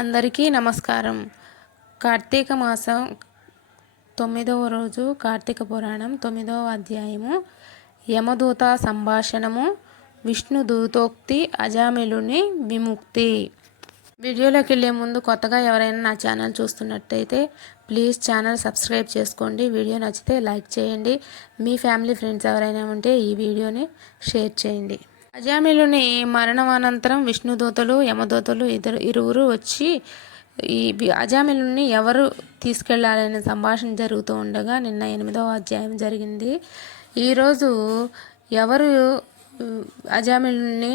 అందరికీ నమస్కారం. కార్తీక మాసం తొమ్మిదవ రోజు కార్తీక పురాణం తొమ్మిదవ అధ్యాయము. యమదూత సంభాషణము విష్ణు దూతోక్తి అజామిలుని విముక్తి. వీడియోలోకి వెళ్ళే ముందు కొత్తగా ఎవరైనా నా ఛానల్ చూస్తున్నట్టయితే ప్లీజ్ ఛానల్ సబ్స్క్రైబ్ చేసుకోండి. వీడియో నచ్చితే లైక్ చేయండి. మీ ఫ్యామిలీ ఫ్రెండ్స్ ఎవరైనా ఉంటే ఈ వీడియోని షేర్ చేయండి. అజామిలుని మరణం అనంతరం విష్ణుదూతలు యమదూతలు ఇద్దరు ఇరువురు వచ్చి ఈ అజామిలుని ఎవరు తీసుకెళ్ళాలనే సంభాషణ జరుగుతూ ఉండగా నిన్న ఎనిమిదవ అధ్యాయం జరిగింది. ఈరోజు ఎవరు అజామిలుని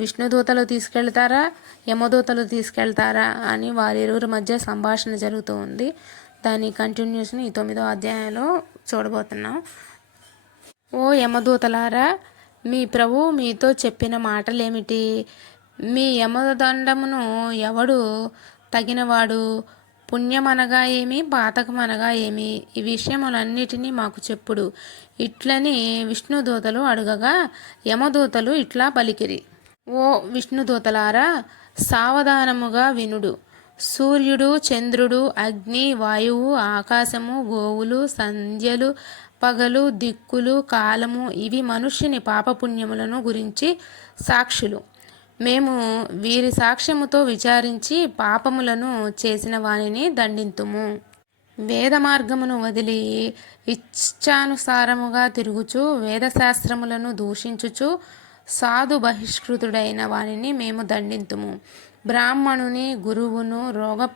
విష్ణుదూతలు తీసుకెళ్తారా యమదూతలు తీసుకెళ్తారా అని వారిరువురి మధ్య సంభాషణ జరుగుతూ ఉంది. దాని కంటిన్యూషన్ ఈ తొమ్మిదో అధ్యాయంలో చూడబోతున్నాం. ఓ యమదూతలారా మీ ప్రభు మీతో చెప్పిన మాటలేమిటి? మీ యమదండమును ఎవడు తగినవాడు? పుణ్యమనగా ఏమి పాతకమనగా ఏమి? ఈ విషయములన్నిటినీ మాకు చెప్పుడు. ఇట్లని విష్ణుదూతలు అడగగా యమదూతలు ఇట్లా పలికిరి. ఓ విష్ణుదూతలారా సావధానముగా వినుడు. సూర్యుడు చంద్రుడు అగ్ని వాయువు ఆకాశము గోవులు సంధ్యలు పగలు దిక్కులు కాలము ఇవి మనుష్యుని పాపపుణ్యములను గురించి సాక్షులు. మేము వీరి సాక్ష్యముతో విచారించి పాపములను చేసిన వానిని దండింతుము. వేద మార్గమును వదిలి ఇచ్ఛానుసారముగా తిరుగుచు వేదశాస్త్రములను దూషించుచు సాధు బహిష్కృతుడైన వానిని మేము దండింతుము. బ్రాహ్మణుని గురువును రోగ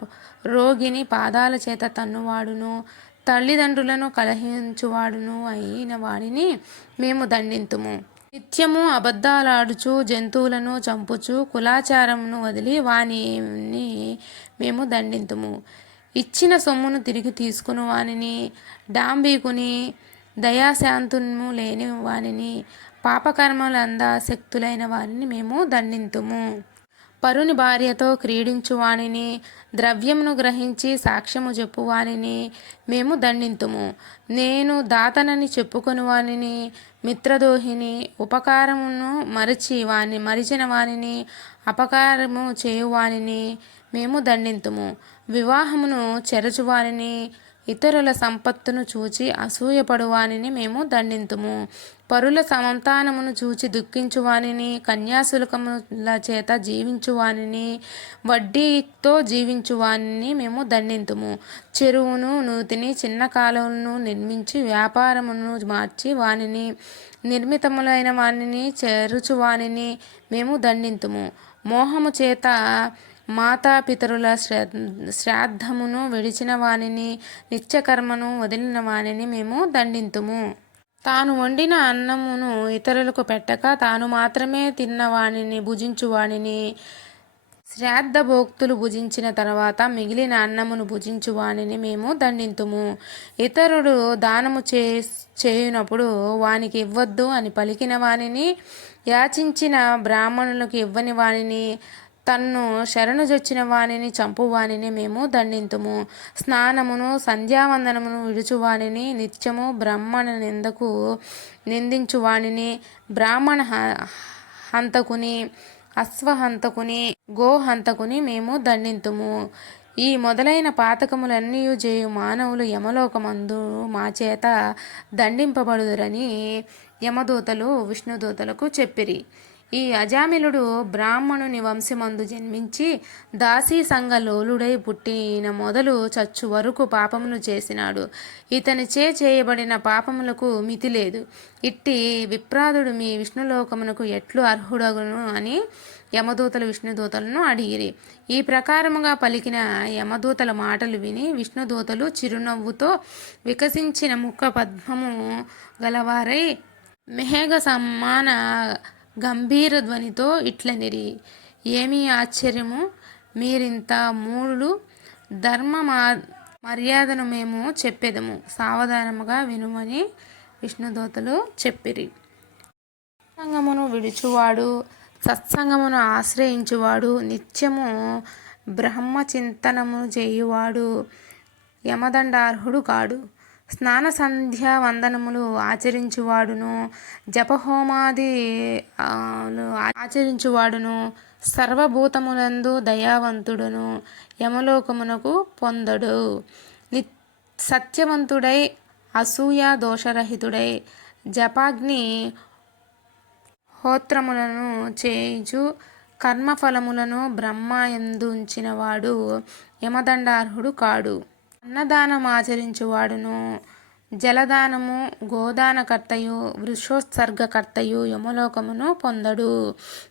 రోగిని పాదాల చేత తన్నువాడును. తల్లిదండ్రులను కలహించువాడును అయిన వాడిని మేము దండింతుము. నిత్యము అబద్ధాలాడుచు జంతువులను చంపుచు కులాచారమును వదిలి వానిని మేము దండింతుము. ఇచ్చిన సొమ్మును తిరిగి తీసుకుని వానిని డాంబీకుని దయాశాంతుము లేని వానిని పాపకర్మలంద శక్తులైన వారిని మేము దండింతుము. పరుని భార్యతో క్రీడించు వానిని ద్రవ్యమును గ్రహించి సాక్ష్యము చెప్పువానిని మేము దండింతుము. నేను దాతనని చెప్పుకొని వానిని మిత్రదోహిని ఉపకారమును మరిచి వాని మరిచిన వానిని అపకారము చేయువానిని మేము దండింతుము. వివాహమును చెరచువానిని ఇతరుల సంపత్తును చూచి అసూయపడువానిని మేము దండింతుము. పరుల సంతానమును చూచి దుఃఖించువానిని కన్యాశుల్కముల చేత జీవించువానిని వడ్డీతో జీవించువానిని మేము దండింతుము. చెరువును నూతిని చిన్న కాలువలను నిర్మించి వ్యాపారమును మార్చి వానిని నిర్మితములైన వానిని చెరుచువానిని మేము దండింతుము. మోహము చేత మాతాపితరుల శ్రా శ్రాద్ధమును విడిచిన వానిని నిత్యకర్మను వదిలిన వానిని మేము దండింతుము. తాను వండిన అన్నమును ఇతరులకు పెట్టక తాను మాత్రమే తిన్న వానిని భుజించు వానిని శ్రాద్ధ భోక్తులు భుజించిన తర్వాత మిగిలిన అన్నమును భుజించు వానిని మేము దండింతుము. ఇతరుడు దానము చే చేయునప్పుడు వానికి ఇవ్వద్దు అని పలికిన వానిని యాచించిన బ్రాహ్మణులకు ఇవ్వని వానిని తన్ను శరణుజొచ్చిన వానిని చంపువానిని మేము దండింతుము. స్నానమును సంధ్యావందనమును విడుచువానిని నిత్యము బ్రాహ్మణ నిందకు నిందించువాణిని బ్రాహ్మణ హ- హంతకుని అశ్వహంతకుని గోహంతకుని మేము దండింతుము. ఈ మొదలైన పాతకములన్నీ చేయు మానవులు యమలోకమందు మా చేత దండింపబడుదురని యమదూతలు విష్ణుదూతలకు చెప్పిరి. ఈ అజామిలుడు బ్రాహ్మణుని వంశమందు జన్మించి దాసీ సంఘ లోలుడై పుట్టిన మొదలు చచ్చు వరకు పాపములు చేసినాడు. ఇతని చే చేయబడిన పాపములకు మితి లేదు. ఇట్టి విప్రాదుడు మీ విష్ణులోకమునకు ఎట్లు అర్హుడగును అని యమదూతలు విష్ణుదూతలను అడిగిరి. ఈ ప్రకారముగా పలికిన యమదూతల మాటలు విని విష్ణుదూతలు చిరునవ్వుతో వికసించిన ముఖ పద్మము గలవారై మేఘ సమ్మాన గంభీర ధ్వనితో ఇట్లనిరి. ఏమీ ఆశ్చర్యము? మీరింత మూడు ధర్మ మర్యాదను మేము చెప్పేదము. సావధానముగా వినుమని విష్ణుదూతలు చెప్పిరి. సత్సంగమును విడుచువాడు సత్సంగమును ఆశ్రయించువాడు నిత్యము బ్రహ్మచింతనము చేయువాడు యమదండార్హుడు కాడు. స్నాన సంధ్యా వందనములు ఆచరించువాడును. జపహోమాది ఆచరించువాడును. సర్వభూతములందు దయావంతుడును. యమలోకమునకు పొందడు. ని సత్యవంతుడై అసూయ దోషరహితుడై జపాగ్ని హోత్రములను చేయుచు. కర్మఫలములను బ్రహ్మయందుంచినవాడు యమదండార్హుడు కాడు. అన్నదానం ఆచరించువాడును. జలదానము గోదానకర్తయు వృషోత్సర్గకర్తయు యమలోకమును పొందడు.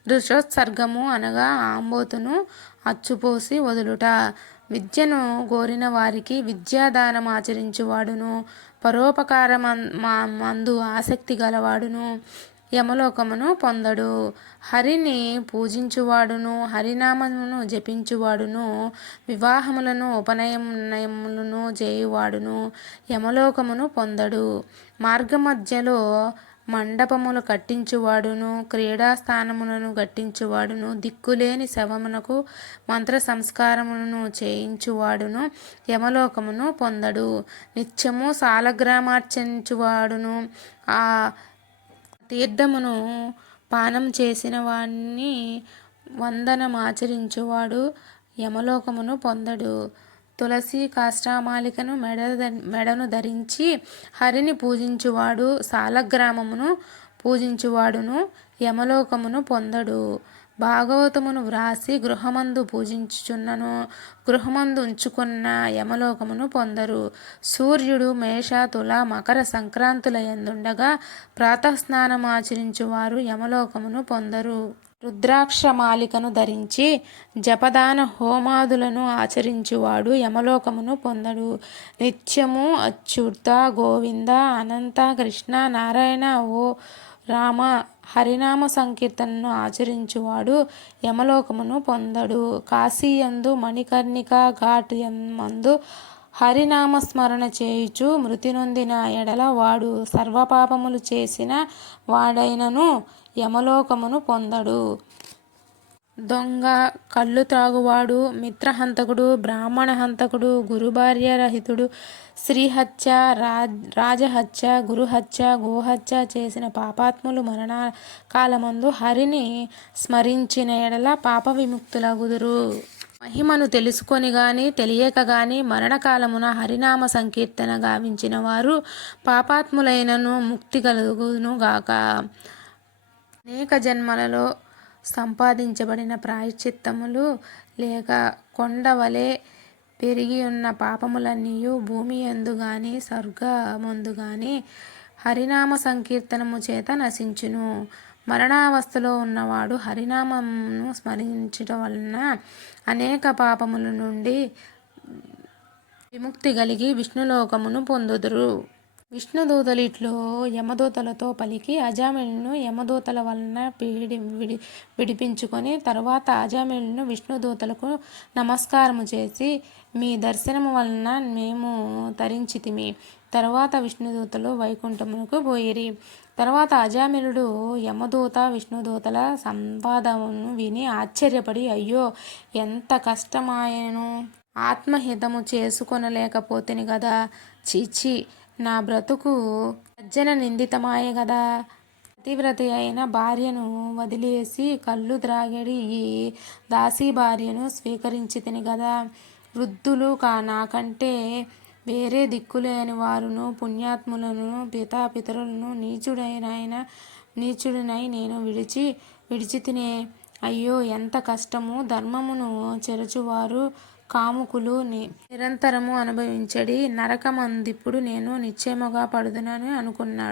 వృషోత్సర్గము అనగా ఆంబోతును అచ్చుపోసి వదులుట. విద్యను గోరిన వారికి విద్యాదానం ఆచరించువాడును. పరోపకార మందు ఆసక్తి గలవాడును. యమలోకమును పొందడు. హరిని పూజించువాడును హరినామమును జపించువాడును వివాహములను ఉపనయనములను చేయువాడును యమలోకమును పొందడు. మార్గమధ్యలో మండపములు కట్టించువాడును క్రీడాస్థానములను కట్టించువాడును దిక్కులేని శవమునకు మంత్ర సంస్కారములను చేయించువాడును యమలోకమును పొందడు. నిత్యము సాలగ్రామార్చించువాడును. ఆ తీర్థమును పానం చేసిన వాణ్ణి వందనమాచరించువాడు యమలోకమును పొందడు. తులసి కాష్టామాలికను మెడ మెడను ధరించి హరిని పూజించువాడు సాలగ్రామమును పూజించువాడును యమలోకమును పొందడు. భాగవతమును వ్రాసి గృహమందు పూజించుచున్నను గృహమందు ఉంచుకున్న యమలోకమును పొందరు. సూర్యుడు మేష తుల మకర సంక్రాంతుల ఎందుండగా ప్రాతస్నానమాచరించువారు యమలోకమును పొందరు. రుద్రాక్ష మాలికను ధరించి జపదాన హోమాదులను ఆచరించువాడు యమలోకమును పొందడు. నిత్యము అచ్యుత గోవింద అనంత కృష్ణ నారాయణ ఓ రామ హరినామ సంకీర్తనను ఆచరించువాడు యమలోకమును పొందడు. కాశీయందు మణికర్ణిక ఘాట్ మందు హరినామస్మరణ చేయుచు మృతి నొందిన ఎడల వాడు సర్వపాపములు చేసిన వాడైనను యమలోకమును పొందడు. దొంగ కళ్ళు త్రాగువాడు మిత్రహంతకుడు బ్రాహ్మణ హంతకుడు గురుభార్య రహితుడు స్త్రీహత్య రాజ్ రాజహత్య గురుహత్య గోహత్య చేసిన పాపాత్ములు మరణ కాలమందు హరిని స్మరించిన ఎడల పాప విముక్తులగుదురు. మహిమను తెలుసుకొని గాని తెలియక గాని మరణకాలమున హరినామ సంకీర్తన గావించిన వారు పాపాత్ములైనను ముక్తి కలుగును గాక. అనేక జన్మలలో సంపాదించబడిన ప్రాయశ్చిత్తములు లేక కొండవలె పెరిగి ఉన్న పాపములన్నీయు భూమి ఎందు గాని స్వర్గమందు గాని హరినామ సంకీర్తనము చేత నశించును. మరణావస్థలో ఉన్నవాడు హరినామమును స్మరించడం వలన అనేక పాపముల నుండి విముక్తి కలిగి విష్ణులోకమును పొందుదురు. విష్ణుదూతలిట్లో యమదూతలతో పలికి అజామిళును యమదూతల వలన పీడి విడి విడిపించుకొని తరువాత అజామిళును విష్ణుదూతలకు నమస్కారము చేసి మీ దర్శనము వలన మేము తరించితిమి తర్వాత విష్ణుదూతలు వైకుంఠమునకు పోయిరి. తర్వాత అజామిలుడు యమదూత విష్ణుదూతల సంవాదమును విని ఆశ్చర్యపడి అయ్యో ఎంత కష్టమాయను. ఆత్మహితము చేసుకొనలేకపోతేని కదా చీచి నా బ్రతుకు సజ్జన నిందితమాయే కదా పతివ్రత అయిన భార్యను వదిలేసి కళ్ళు త్రాగడి ఈ దాసీ భార్యను స్వీకరించితిని కదా వృద్ధులు కా నాకంటే వేరే దిక్కులేని వారును పుణ్యాత్ములను పితాపితరులను నీచుడైన నీచుడినై నేను విడిచి విడిచితినే అయ్యో ఎంత కష్టము ధర్మమును చెరచువారు. కాముకులు నిరంతరము అనుభవించడి నరకమందిప్పుడు నేను నిశ్చయముగా పడుదునని అనుకున్నాడు.